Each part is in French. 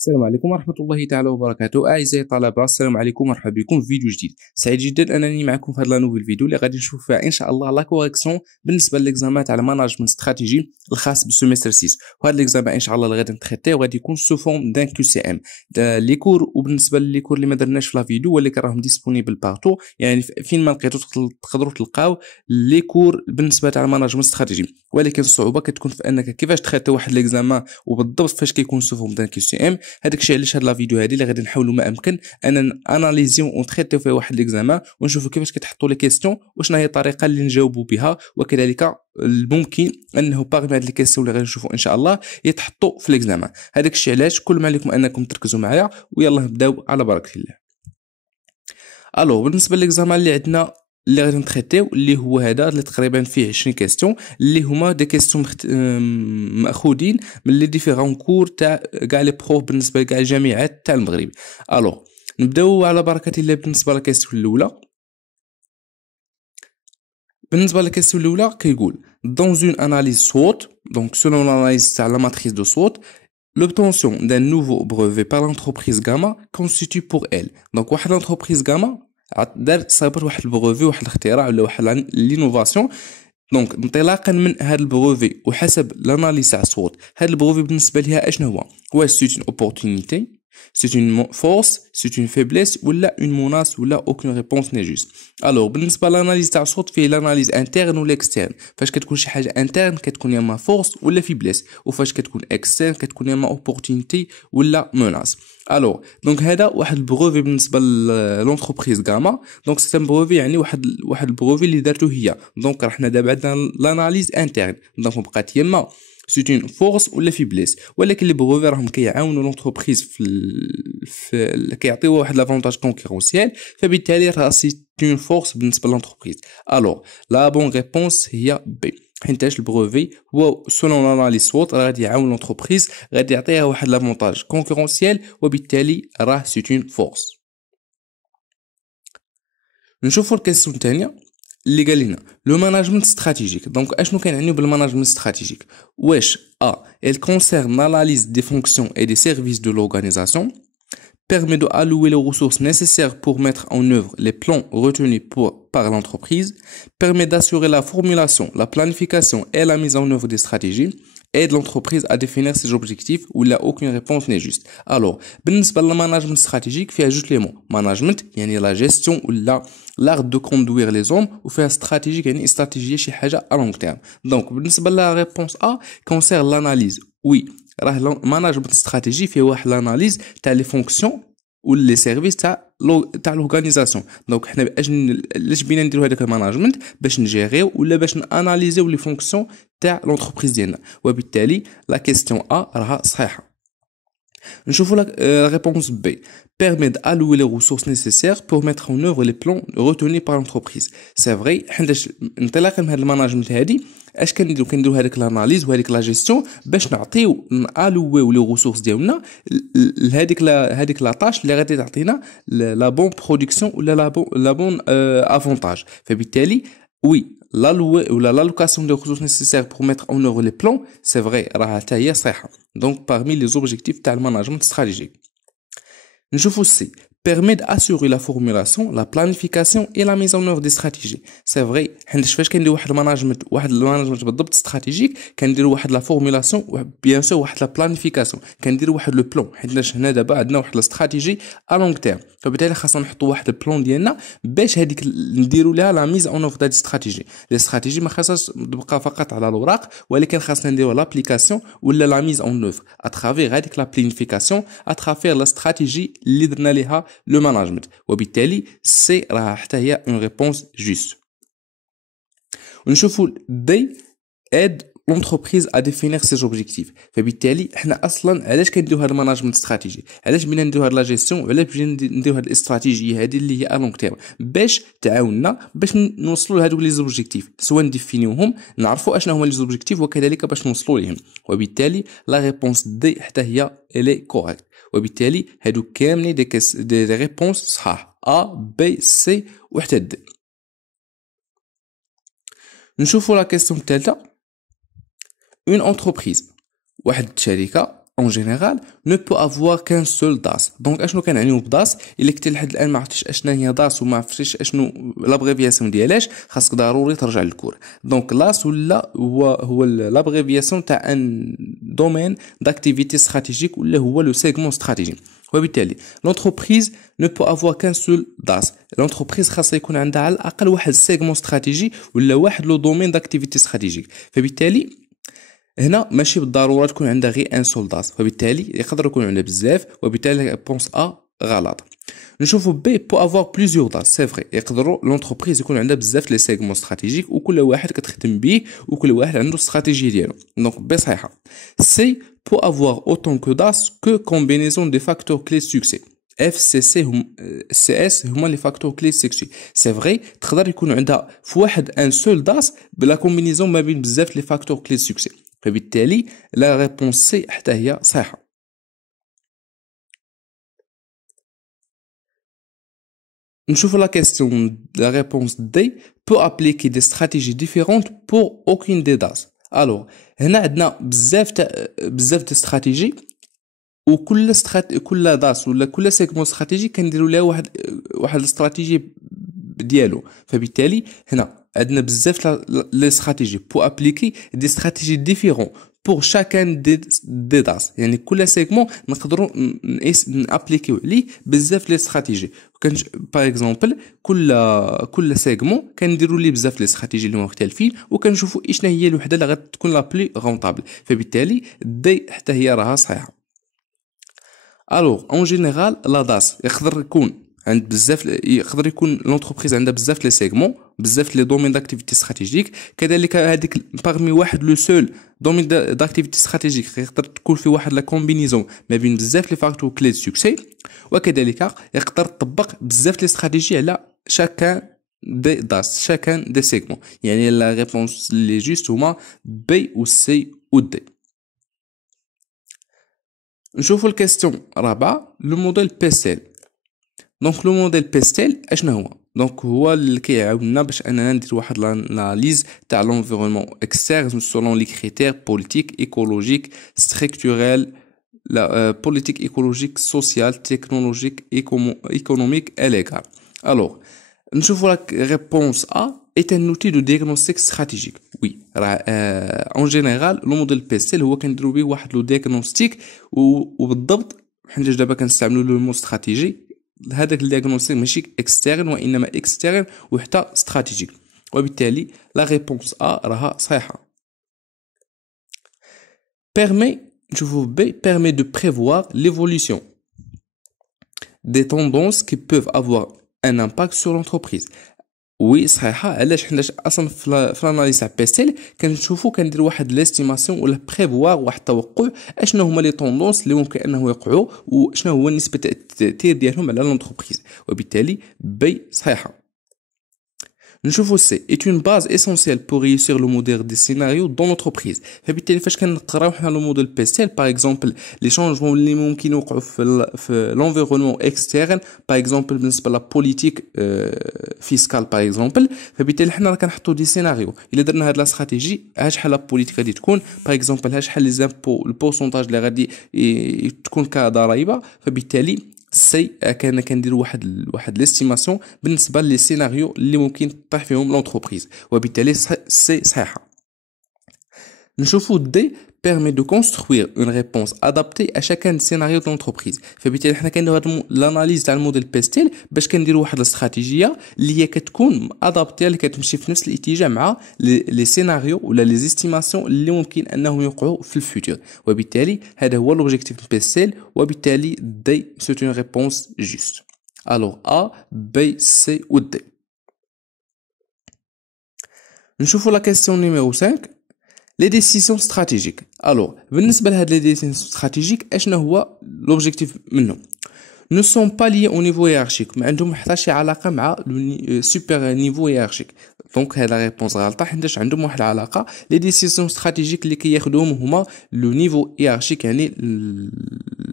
السلام عليكم ورحمة الله تعالى وبركاته. أعزائي الطلبة، السلام عليكم ومرحبا بكم في فيديو جديد. سعيد جدا أنني معكم في هذا النوفيل فيديو اللي غادي نشوف فيها إن شاء الله لا كوريكسيون بالنسبة للإكزامان تاع الماناجمنت استراتيجي الخاص بالسيمستر 6. وهذا الإكزامان إن شاء الله اللي غادي نتريتيه وغادي يكون سو فورم دان كيو سي ام. لي كور، وبالنسبة لي كور اللي ما درناش في لا فيديو ولكن راهم ديسپونيبل بارتو، يعني فين ما لقيتو تقدروا تلقاو لي كور بالنسبة تاع الماناجمنت استراتيجي. ولكن الصعوبة كتكون في أنك كيفاش تريتي واحد الإكزامان وبالضبط فاش كيكون سو فورم دان كيو سي ام. هذاك الشيء علاش هاد لا فيديو هذه اللي غادي نحاولوا ما امكن ان اناليزيو ونتريتيو فيها واحد ليكزامان ونشوفوا كيفاش كتحطوا لي كيسيون وشنو هي الطريقه اللي نجاوبوا بها، وكذلك الممكن انه باغي هاد لي كيسيون اللي غادي نشوفوا ان شاء الله يتحطوا في ليكزامان. هذاك الشيء علاش كل ما عليكم انكم تركزوا معايا، ويلا نبداو على بركه الله. الو بالنسبه لليكزامان اللي عندنا اللي غادي نتريتيو اللي هو هذا اللي تقريبا فيه 20 كيسيون اللي هما دي كيسيون ماخودين من لي ديفيرون كور تاع كاع لي بروف بالنسبه لكاع الجامعات تاع المغرب. الو نبداو على بركه الله. بالنسبه للكيسيون الاولى، كيقول dans une analyse SWOT, donc selon l'analyse تاع la matrice de SWOT, l'obtention d'un nouveau brevet par l'entreprise Gamma constitue pour elle. donc واحد l'entreprise Gamma دارت صابت واحد البروفي، واحد الاختراع ولا واحد لينوفاسيون. دونك انطلاقا من هذا البروفي وحسب لاناليز تاع الصوت، هذا البروفي بالنسبه ليها اشنو هو؟ واش سيت اون اوبورتونيتي، سيت اون فورس، سيت اون فيبليس، ولا اون موناس، ولا اوكين ريبونس ني جوست. الوغ بالنسبه لاناليز تاع الصوت فيه لاناليز انترن ولا اكسترن. فاش كتكون شي حاجه انترن كتكون يا اما فورس ولا فيبليس، وفاش كتكون اكسترن كتكون يا اما اوبورتونيتي ولا موناس. الوغ دونك هذا واحد البروفي بالنسبه لونتربريز غاما. دونك سيت ان بروفي، يعني واحد البروفي اللي دارتو هي. دونك راه حنا دابا عندنا لاناليز انترن، دونك بقات يما سيت اون فورس ولا فيبليس. ولكن لي بروفي راهم كيعاونوا لونتربريز في كيعطيو واحد لافونتاج كونكورونسيال، فبالتالي راه سيت اون فورس بالنسبه لونتربريز. الوغ لا بون ريبونس هي بي، حيتاش البروفي هو سولون لاناليز سوت غادي يعاون لونتربريز، غادي يعطيها واحد لافونتاج كونكورونسيال، وبالتالي راه سيت اون فورس. نشوفوا الكيسيون الثانيه اللي قال لنا لو ماناجمنت استراتيجيك. دونك اشنو كنعنيو بالماناجمنت استراتيجيك؟ واش elle concerne l'analyse des fonctions et des services de l'organisation, permet d'allouer les ressources nécessaires pour mettre en œuvre les plans retenus par l'entreprise, permet d'assurer la formulation, la planification et la mise en œuvre des stratégies, aide l'entreprise à définir ses objectifs, ou là aucune réponse n'est juste. Alors, بالنسبة للماناجمنت stratégique فيها جوج لي مون. management يعني la gestion ولا l'art de conduire les hommes، وفيها stratégique يعني استراتيجية شي حاجة à long terme. donc بالنسبة لا réponse A concerne l'analyse. oui راه ماناجمنت استراتيجي فيه واحد لاناليز تاع لي فونكسيون ولا لي سيرفيس تاع لورغانيزاسيون. دونك حنا علاش بينا نديرو هذاك الماناجمنت؟ باش نجيريو ولا باش ناناليزيو لي فونكسيون تاع لونتربريز ديالنا، وبالتالي لا كيستيون ا راها صحيحه. نشوفوا la réponse B. permet d'allouer les ressources nécessaires pour mettre en œuvre les plans retenus par l'entreprise. c'est vrai حيتاش انطلاقا من هذا الماناجمنت هذه اش كنديرو هذيك الاناليز وهذيك لا جيستيون باش نعطيو نالويو لي ريسورس ديالنا هذيك لا طاش اللي غادي تعطينا لا بون برودكسيون ولا لا بون افونتاج. فبالتالي وي l'allouer ou l'allocation des ressources nécessaires pour mettre en œuvre les plans, c'est vrai, راها حتى هي صحيحة. donc parmi les objectifs تاع الماناجمنت stratégique. نشوفوا السي permet d'assurer la formulation, la planification et la mise en œuvre des stratégies. c'est vrai حيتاش فاش كنديروا واحد الماناجمنت بالضبط استراتيجيك كنديروا واحد لا فورمولاسيون بيان سور واحد لا بلانيفيكاسيون، كنديروا واحد لو بلان. حيتاش هنا دابا عندنا واحد الاستراتيجي ا لونغ تيرم، فبالتالي خاصنا نحطوا واحد البلان ديالنا باش هذيك نديروا لها لا ميز اون اوف دات استراتيجي. الاستراتيجي ما خاصهاش تبقى فقط على الاوراق، ولكن خاصنا نديروا لابليكاسيون ولا لا ميز اون اوف اترافير هذيك لا بلانيفيكاسيون اترافير لا استراتيجي اللي درنا ليها لو ماناجمنت. وبالتالي سي راها حتى هي اون ريبونس جوست. ونشوفوا دي aide l'entreprise à définir ses objectifs. فبالتالي احنا اصلا علاش كنديروا هذا الماناجمنت استراتيجي؟ علاش بينا نديروا هذا لا جيستيون؟ علاش بينا نديروا هذه الاستراتيجيه هذه اللي هي ا لونغ تيرم؟ باش تعاوننا باش نوصلوا لهذوك لي زوبجيكتيف، سواء نديفينيوهم نعرفوا اشنا هما لي زوبجيكتيف وكذلك باش نوصلوا ليهم. وبالتالي لا ريبونس دي حتى هي الي كوريكت. وبالتالي هادو كاملين دي ريبونس صحاح ا بي سي وحتى دي. نشوفوا لا كيسيون الثالثه. une entreprise واحد الشركه en général ne peut avoir qu'un seul DAS. Donc اشنو كنعنيو بداس الا كنتي لحد الان ما عرفتيش اشنا هي داس وما عرفتيش اشنو لابريفياسيون ديالاش خاصك ضروري ترجع للكور. دونك لاس ولا هو لابريفياسيون تاع ان دومين d'activité stratégique ولا هو لو سيغمون استراتيجي. وبالتالي l'entreprise ne peut avoir qu'un seul DAS. l'entreprise خاصها يكون عندها على الاقل واحد سيغمون استراتيجي ولا واحد لو دومين d'activité stratégique. فبالتالي هنا ماشي بالضروره تكون عندها غير ان سول داس، فبالتالي يقدر يكون عندها بزاف، وبالتالي ريبونس ا غلط. نشوفوا بي بو افوار بليزيور داس، سي فري يقدروا لونتربريز يكون عندها بزاف لي سيغمون استراتيجيك وكل واحد كتخدم بيه وكل واحد عنده استراتيجيه ديالو. دونك بي صحيحه. سي بو افوار اوتون كو داس كو كومبينيزون دي فاكتور كلي سوكسي. اف سي سي هم سي اس هما لي فاكتور كلي سوكسي. سي فري تقدر يكون عندها في واحد ان سول داس بلا كومبينيزون ما بين بزاف لي فاكتور كلي سوكسي. فبالتالي لا ريبونس سي حتى هي صحيحة. نشوفوا لا كيستيون لا ريبونس دي peut appliquer des stratégies différentes pour aucune des DAS. الوغ هنا عندنا بزاف د استراتيجي وكل كل داس ولا كل سيغمون استراتيجي كنديروا لها واحد الاستراتيجي ديالو. فبالتالي هنا عندنا بزاف لي استراتيجي pour appliquer des stratégies différentes pour chacun des DAS. يعني كل سيغمون نقدروا نابليكيو عليه بزاف لي استراتيجي. باغ اكزومبل كل سيغمون كنديروا ليه بزاف لي استراتيجي اللي مختلفين وكنشوفوا شنو هي الوحده اللي غتكون لا بلي رونطابل. فبالتالي دي حتى هي راها صحيحه. الوغ اون جينيرال لا داس يقدر يكون لونتربريز عندها بزاف لي سيغمون بزاف لي دومين داكتيفيتي استراتيجيك. كذلك هذيك باغمي واحد لو سول دومين داكتيفيتي استراتيجيك يقدر تكون في واحد لا كومبينيزون ما بين بزاف لي فاكتور كلي دو سوكسي. وكذلك يقدر تطبق بزاف لي استراتيجي على شاكان دي داس شاكان دي سيغمون. يعني لا ريبونس لي جوست هما بي و سي و دي. نشوفوا الكاستيون رابعه لو موديل بيسيل. دونك لو موديل بيستيل اشنو هو؟ دونك هو اللي كيعاوننا باش اننا ندير واحد لاناليز تاع لونفيرونمون اكستيرن سولون لي كريتير بوليتيك ايكولوجيك ستركتورال لا بوليتيك ايكولوجيك سوسيال تكنولوجيك ايكونوميك اي ليغال. الوغ نشوفوا لا ريبونس ا est un outil de diagnostic stratégique. Oui, en général le modèle PSL هو كنديروا به واحد لو دياغنوستيك وبالضبط حنا دابا كنستعملوا لو مو استراتيجي. هذاك الدياغنوستيك ماشي اكسترن وانما اكسترن وحتى استراتيجيك. وبالتالي لا ريبونس ا راها صحيحه. permet نشوفوا B permet de prévoir l'évolution des tendances qui peuvent avoir un impact sur l'entreprise. وي صحيحه. علاش؟ حيت اصلا في الاناليز تاع بيسيل كنشوفوا كندير واحد ليستيماسيون ولا بريفوار واحد التوقع اشنو هما لي طوندونس اللي ممكن انه يوقعوا وشنو هو نسبه التاثير ديالهم على لونتربريز. وبالتالي بي صحيحه. نشوفوا سي est une base essentielle pour réussir le modèle des scénarios dans l'entreprise. فبالتالي فاش كنقراو حنا لو موديل بيسيل باغ اكزومبل لي شونجمون اللي ممكن يوقعوا في لونفيرونمون اكسترن باغ اكزومبل بالنسبه لا بوليتيك فيسكال باغ اكزومبل. فبالتالي حنا راه كنحطوا دي سيناريو الا درنا هاد لا استراتيجي ها شحال لا بوليتيك غادي تكون باغ اكزومبل ها شحال لي زامبو البورسونتاج اللي غادي تكون كضريبه. فبالتالي سي كنديروا واحد ليستيماسيون بالنسبه لي سيناريو اللي ممكن تطيح فيهم لونتربريز. وبالتالي سي صحيحه. نشوفوا دي permet de construire une réponse adaptée à chacun des scénarios de l'entreprise. فبالتالي حنا كنديروا هاد الاناليز تاع الموديل بيستيل باش كنديروا واحد الاستراتيجيه اللي هي كتكون ادابتي اللي كتمشي في نفس الاتجاه مع لي سيناريو ولا لي استيماسيون اللي ممكن انهم يوقعوا في الفيوتور. وبالتالي هذا هو لوبجيكتيف بيستيل. وبالتالي دي سي اون ريبونس جوست. الوغ ا بي سي و دي. نشوفوا لا كاستيون نيميرو 5 لي ديسيزيون ستراتيجيك. الوغ بالنسبه لهاد لي ديسيزيون ستراتيجيك اشنا هو لوبجيكتيف منهم؟ ne sont pas liés au niveau hiérarchique. ما عندهم حتى شي علاقه مع لو سوبر نيفو هيرارشيك. دونك هذا ريبونس غلطه حيت عندهم واحد العلاقه. لي ديسيزيون ستراتيجيك اللي كياخذوهم هما لو نيفو هيرارشيك يعني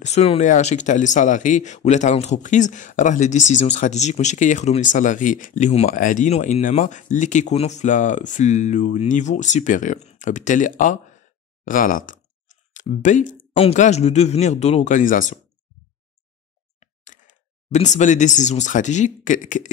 سولون لي هيرارشيك تاع لي سالاري ولا تاع لونتربريز. راه لي ديسيزيون ستراتيجيك ماشي كياخذوهم لي سالاري اللي هما عاديين وانما اللي كيكونوا في لو نيفو سوبيريور. وبالتالي ا غلط. بي engage le devenir de l'organisation. بالنسبه لي ديسيزيون استراتيجيك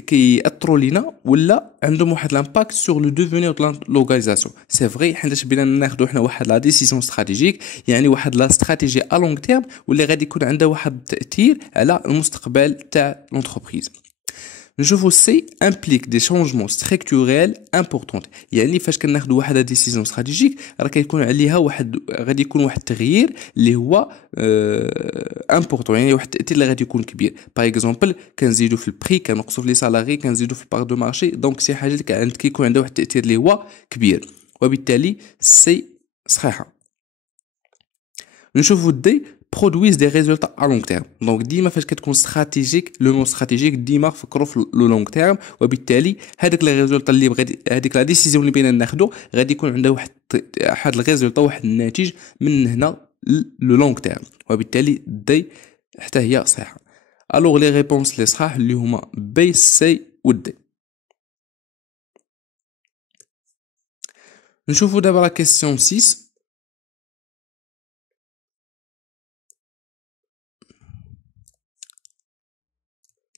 كيأثروا لينا ولا عندهم واحد لامباكت سور لو دوفونير دو لورغانيزاسيون. سي فري حيتاش بينا ناخذوا حنا واحد لا ديسيزيون استراتيجيك، يعني واحد لا استراتيجي ا لونغ تيرم واللي غادي يكون عندها واحد التاثير على المستقبل تاع لونتربريز. نشوفوا سي امبليك دي شونجمون ستركتوريل امبورطون، يعني فاش كناخذوا واحد ديسيزيون استراتيجيك راه كيكون عليها واحد غادي يكون واحد التغيير اللي هو امبورطون، يعني واحد التاثير اللي غادي يكون كبير. باغ اكزومبل كنزيدوا في البري، كنقصوا في لي سالاري، كنزيدوا في البار دو مارشي، دونك شي حاجه اللي كيكون عندها واحد التاثير اللي هو كبير، وبالتالي سي صحيحه. نشوفوا دي produisent des résultats à long terme. Donc ديما فاش كتكون استراتيجيك لو مون استراتيجيك ديما فكروا في لو لونغ تيرم، وبالتالي هذاك لي ريزولطا اللي بغيتي هذيك لا ديسيزيون اللي بينا ناخذو غادي يكون عندها واحد الريزولطا، واحد الناتج من هنا لو لونغ تيرم، وبالتالي دي حتى هي صحيحه. الوغ لي ريبونس لي صحاح اللي هما بي سي و دي. نشوفوا دابا لا كيسيون 6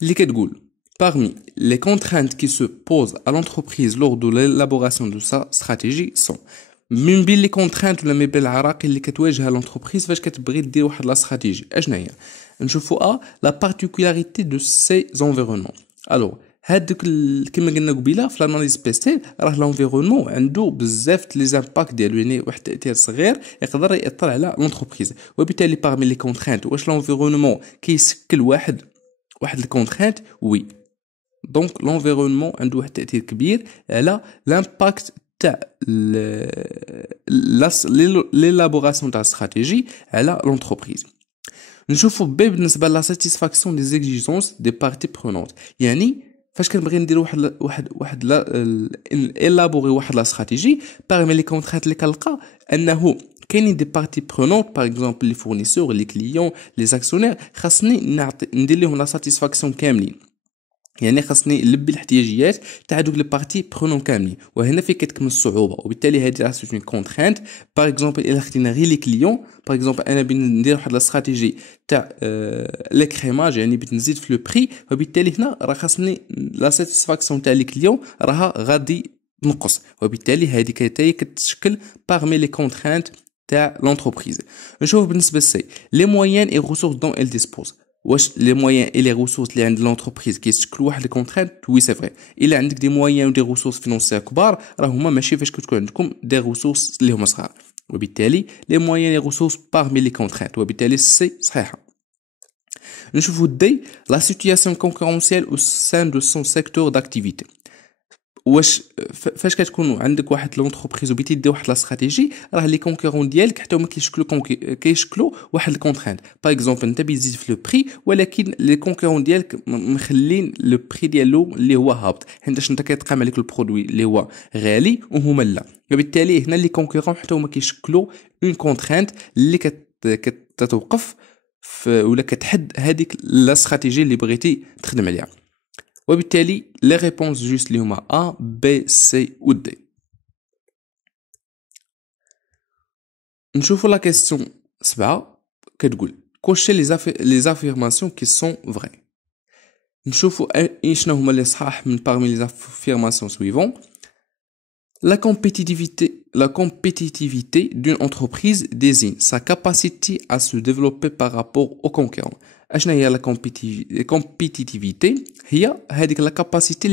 اللي كتقول parmi les contraintes qui se posent à l'entreprise lors de l'élaboration de sa stratégie sont من بين لي كونترانت ولا من بين العراقل اللي كتواجهها لونتربريز فاش كتبغي دير واحد لا استراتيجي. اشنا هي؟ نشوفوا لا بارتيكولاريتي دو سي زونفيرونمون. الوغ هادوك كما قلنا قبيله في الاناليز بيستيل راه لونفيرونمون عنده بزاف لي زامباكت ديالو، يعني واحد التاثير صغير يقدر ياثر على لونتربريز، وبالتالي parmi لي كونترانت واش لونفيرونمون كيشكل واحد الكونترانت؟ وي. دونك لونفيرونمون عنده واحد التاثير كبير على لامباكت تاع ليلابوراسيون تاع استراتيجي على لونتربريز. نشوفوا بي بالنسبه لا ساتيسفاكسيون دي زيكزيجونس دي بارتي برونونت، يعني فاش كنبغي ندير واحد الابوري واحد لا استراتيجي باغمي لي كونترانت اللي كنلقى انه كاينين دي بارتي برونونت، باغ اكزومبل لي فورنيسور، لي كليون، لي زاكسيونير، خاصني ندير لهم لا ساتيسفاكسيون كاملين، يعني خاصني نلبي الاحتياجيات تاع دوك لي بارتي برونون كاملين، وهنا فين كتكمن الصعوبه. وبالتالي هذه راه سيت اون كونترانت. باغ اكزومبل الا خدينا غير لي كليون، باغ اكزومبل انا بغيت ندير واحد لا استراتيجي تاع لي كريماج، يعني بغيت نزيد في لو بري، وبالتالي هنا راه خاصني لا ساتيسفاكسيون تاع لي كليون راها غادي تنقص، وبالتالي هذه حتى هي كتشكل باغمي لي كونترانت تاع لونتربريز. نشوف بالنسبه لسي لي مويان اي ريسورس دون ال ديسبوز. واش لي مويان اي لي ريسورس اللي عند لونتربريز كيشكلوا واحد الكونترانت؟ وي سي فري. الا عندك دي مويان ودي ريسورس فينونسيير كبار راه هما ماشي فاش كتكون عندكم دي ريسورس اللي هما صغار، وبالتالي لي مويان اي ريسورس باغمي لي كونترانت، وبالتالي سي صحيحه. نشوفوا دي لا سيتوياسيون كونكورونسيال او سان دو سون سيكتور داكتيفيتي. واش فاش كتكون عندك واحد لونتربريز وبغيتي دير واحد لا استراتيجي راه لي كونكورون ديالك حتى هما كيشكلوا واحد الكونترانت. باغ اكزومبل انت بيزيد في لو بري ولكن لي كونكورون ديالك مخلين لو بري ديالو اللي هو هابط، حيتاش انت كيتقام عليك البرودوي اللي هو غالي وهما لا، وبالتالي هنا لي كونكورون حتى هما كيشكلوا اون كونترانت اللي كتوقف ولا كتحد هذيك لا استراتيجي اللي بغيتي تخدم عليها. وبالتالي لي ريبونس جوست اللي هما A B C و D. نشوفوا لا كيسيون 7 كتقول كوشي لي زافيرماسيون كي سون فري. نشوفوا شنو هما لي صحاح من parmi لي زافيرماسيون سويفون. La compétitivité d'une entreprise désigne sa capacité à se développer par rapport aux concurrents. اشنا هي لا كومبيتيتيفيتي؟ هي هذيك لا كاباسيتي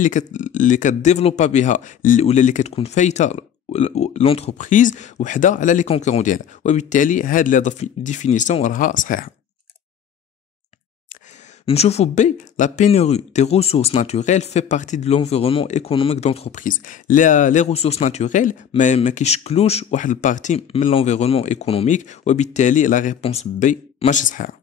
اللي كديفلوبا بها ولا اللي كتكون فايته لونتربريز وحده على لي كونكورون ديالها، وبالتالي هاد لا ديفينيسيون راها صحيحه. نشوفوا بي لا بينوري دي ريسورس ناتوريل في بارتي دو لونفيرونمون ايكونوميك دونتربريز. لي ريسورس ناتوريل ما كيشكلوش واحد البارتي من لونفيرونمون ايكونوميك، وبالتالي لا ريبونس بي ماشي صحيحه.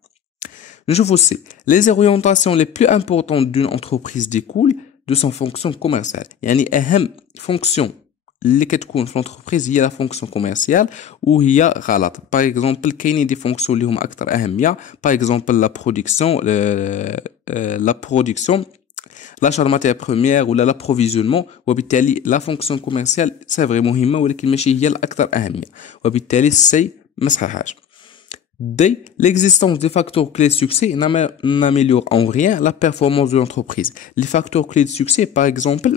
نشوفوا سي les orientations les plus importantes d'une entreprise découlent de son fonction commerciale. يعني اهم فونكسيون اللي كتكون في لونتربريز هي لا فونكسيون كوميرسيال وهي غلط. باغ اكزومبل كاينين دي فونكسيون اللي هما اكثر اهميه، باغ اكزومبل لا برودكسيون لا ماتير بروميير ولا لابروفيزيونمون، وبالتالي لا فونكسيون كوميرسيال سي فري مهمه ولكن ماشي هي الاكثر اهميه، وبالتالي سي ما صحيحاش. D. L'existence des facteurs clés de succès n'améliore en rien la performance de l'entreprise. Les facteurs clés de succès, par exemple,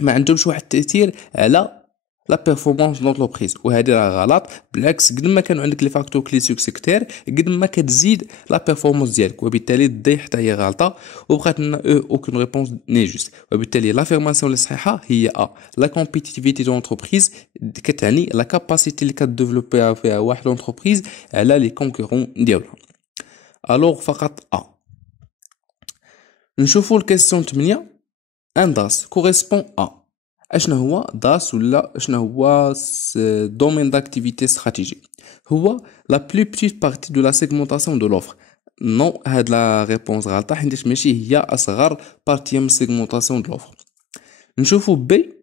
ما عندهمش واحد التأثير على لا بيرفورمانس د لونتربريز، وهذه راه غلط. بالعكس، قد ما كانوا عندك لي فاكتور كلي سوكسي كتير قد ما كتزيد لا بيرفورمانس ديالك، وبالتالي دي حتى هي غلطه وبقات لنا اوكون ريبونس ني جوست. وبالتالي لافيرماسيون اللي صحيحه هي لا كومبيتيتيفيتي دو لونتربريز كتعني لا كاباسيتي اللي كديفلوبيها فيها واحد لونتربريز على لي كونكورون ديالها. الوغ فقط نشوفوا الكيستيون 8. ان داس كوريسبون اشنا هو داس ولا اشنا هو دومين داكتيفيتي استراتيجيك؟ هو لا بلو بتيت بارتي دو لا سيغمونطاسيون دو لوفر. نو، هاد لا ريبونس غلطه حيت ماشي هي اصغر بارتي من سيغمونطاسيون دو لوفر. نشوفوا بي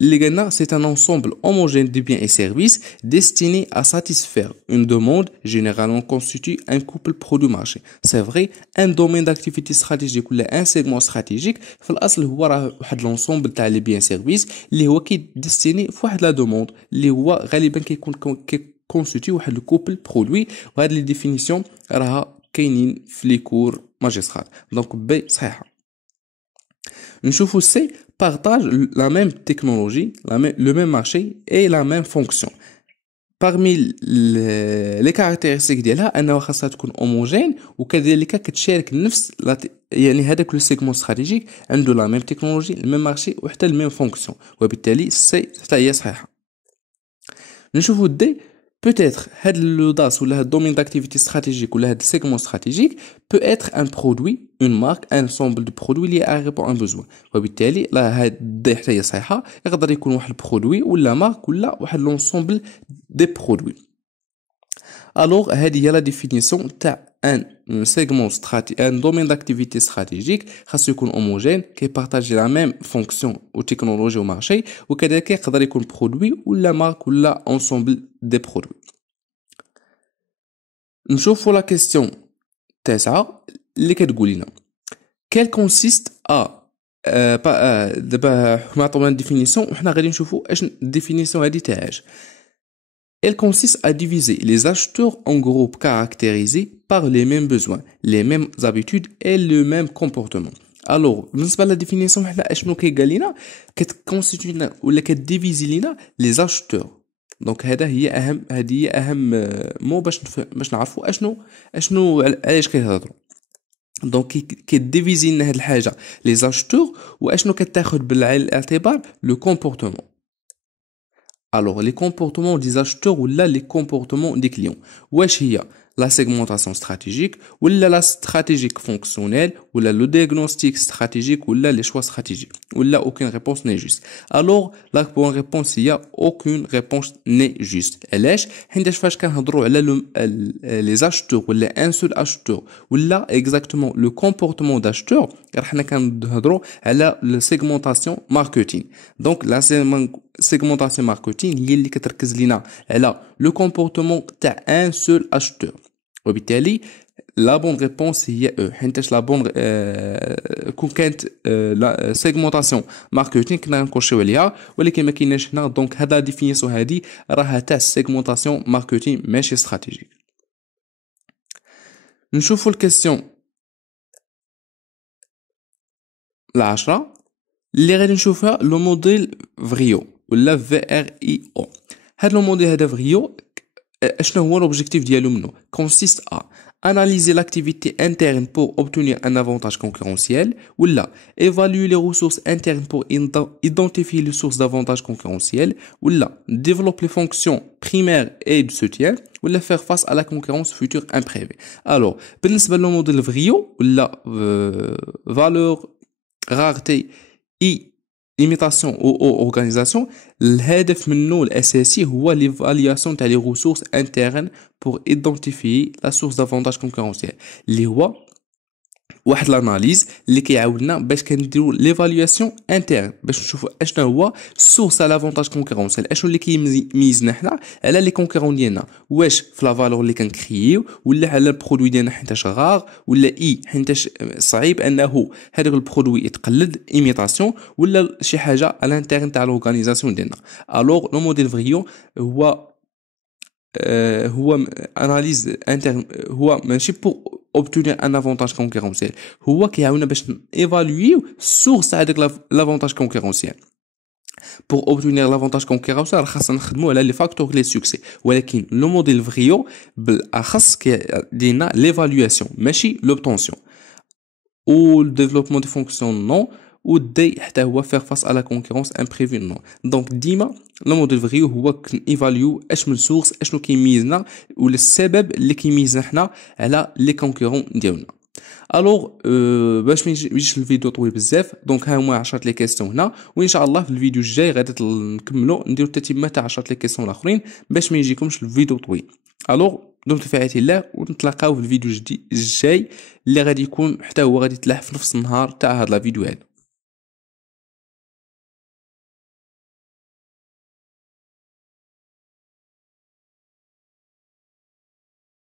اللي قلنا c'est un ensemble homogène de biens et services destinés à satisfaire une demande généralement constitue un couple produit-marché. C'est vrai, un domaine d'activité stratégique ou un segment stratégique في الأصل هو راه واحد l'ensemble تاع les biens et services اللي هو destiné في واحد la demande اللي هو غالبا كيكون constitue واحد le couple produit. وهاد les définitions راها كاينين في les cours magistral. Donc B صحيحة. نشوفوا C partage la même technologie, le même marché et la même fonction. Parmi les caractéristiques ديالها أنها خاصها تكون homogène وكذلك كتشارك نفس يعني هذاك لو سيغمون استراتيجيك عنده la même technologie, le même marché وحتى le même fonction. وبالتالي سي حتى هي صحيحة. نشوفوا دي peut-être هاد le DAS ou le domaine d'activité stratégique ou le segment stratégique peut être un produit, une marque, un ensemble de produits liés à répondre à un besoin. وبالتالي لا هاد حتى هي صحيحة. يقدر يكون واحد البرودوي ولا مارك ولا واحد l'ensemble des produits. Alors هذه هي la définition تاع un segment stratégique, un domaine d'activité stratégique خاصو يكون homogène كيبارطاجي la même fonction ou technologie au marché وكذلك يقدر يكون produit ولا مارك ولا ensemble des produits. نشوفوا la question 9 اللي كتقول لنا quel consiste à دابا حنا عطونا ديفينيسيون وحنا غادي نشوفوا اش الديفينيسيون هذه تاعش. Elle consiste à diviser les acheteurs en groupes caractérisés par les mêmes besoins, les mêmes habitudes et le même comportement. Alors, بالنسبة لا définition حنا اشنو كيقال لنا كتكونستيتي لنا ولا كديفيزي لنا les acheteurs. دونك هذه هي اهم مو باش نعرفوا اشنو علاش كيهضروا. دونك كيديفيزي لنا هاد الحاجه les acheteurs واشنو كتاخذ بالعين الاعتبار le comportement. Alors, les comportements des acheteurs ou là les comportements des clients. Wesh هي la segmentation stratégique ou là la stratégique fonctionnelle ou là le diagnostic stratégique ou là les choix stratégiques ou là aucune réponse n'est juste. Alors la bonne réponse il y a aucune réponse n'est juste. علاش حيت فاش كنهضروا على les acheteurs ou là un seul acheteur ou là exactement le comportement d'acheteur حنا كنهضروا على la segmentation marketing. Donc la segmentation marketing هي اللي كتركز لينا على le comportement تاع un seul acheteur. وبالتالي لا بون ريبونس هي حيتاش لا بون كون كانت لا سيغمونطاسيون ماركتينغ كنا نكوشيو عليها ولكن ما كايناش هنا. دونك هذا ديفينيسيون هذه راها تاع سيغمونطاسيون ماركتينغ ماشي استراتيجيك. نشوفوا الكيستيون العشرة اللي غادي نشوفها لو موديل فريو ولا في ار اي او. هذا لو موديل هذا فريو اشنو هو l'objectif ديالو منه consiste à analyser l'activité interne pour obtenir un avantage concurrentiel ou là évaluer les ressources internes pour identifier les sources d'avantages concurrentiels ou là développer les fonctions primaires et de soutien ou là faire face à la concurrence future imprévue. Alors بالنسبة للموديل فريو ولا valeur rareté et limitation ou organisation الهدف منه الأساسي هو l'évaluation تاع les ressources internes pour identifier la source d'avantage concurrentiel اللي هو واحد l'analyse اللي كيعاوننا باش كنديروا l'évaluation interne باش نشوفوا اشنا هو source à l'avantage concurrentiel اشنو اللي كيميزنا حنا على لي كونكورون ديالنا واش في لا فالور اللي كنكرييو ولا على البرودوي ديالنا حيتاش غار ولا حيتاش صعيب انه هذاك البرودوي يتقلد ايميتاسيون ولا شي حاجه على الانترن تاع الاورغانيزاسيون ديالنا. الوغ لو موديل فريو هو هو اناليز انترن، هو ماشي بور obtenir un avantage concurrentiel، هو كيعاوننا باش ايفالويو السورس تاع داك لافونتاج كونكورونسيال. pour obtenir l'avantage concurrentiel خاصنا نخدموا على لي فاكتور لي سوكسي، ولكن لو موديل فريو بالاخص كيدينا ليفالواسيون ماشي لوبتونسيون، و le développement des fonctions non، و دي حتى هو faire face à la concurrence imprévue non. دونك ديما لو موديل فريو هو كنيفاليو اش من سورس، اشنو كيميزنا ولا السبب اللي كيميزنا حنا على لي كونكورون ديالنا. الوغ باش ما يجيش الفيديو طويل بزاف، دونك ها هما 10 لي كيسيون هنا، وان شاء الله في الفيديو الجاي غادي نكملوا نديروا التتمه تاع 10 لي كيسيون الاخرين باش ما يجيكمش الفيديو طويل. الوغ دمتم في حياة الله، ونتلاقاو في الفيديو الجاي اللي غادي يكون حتى هو غادي يتلاح في نفس النهار تاع هاد لا فيديو هذا.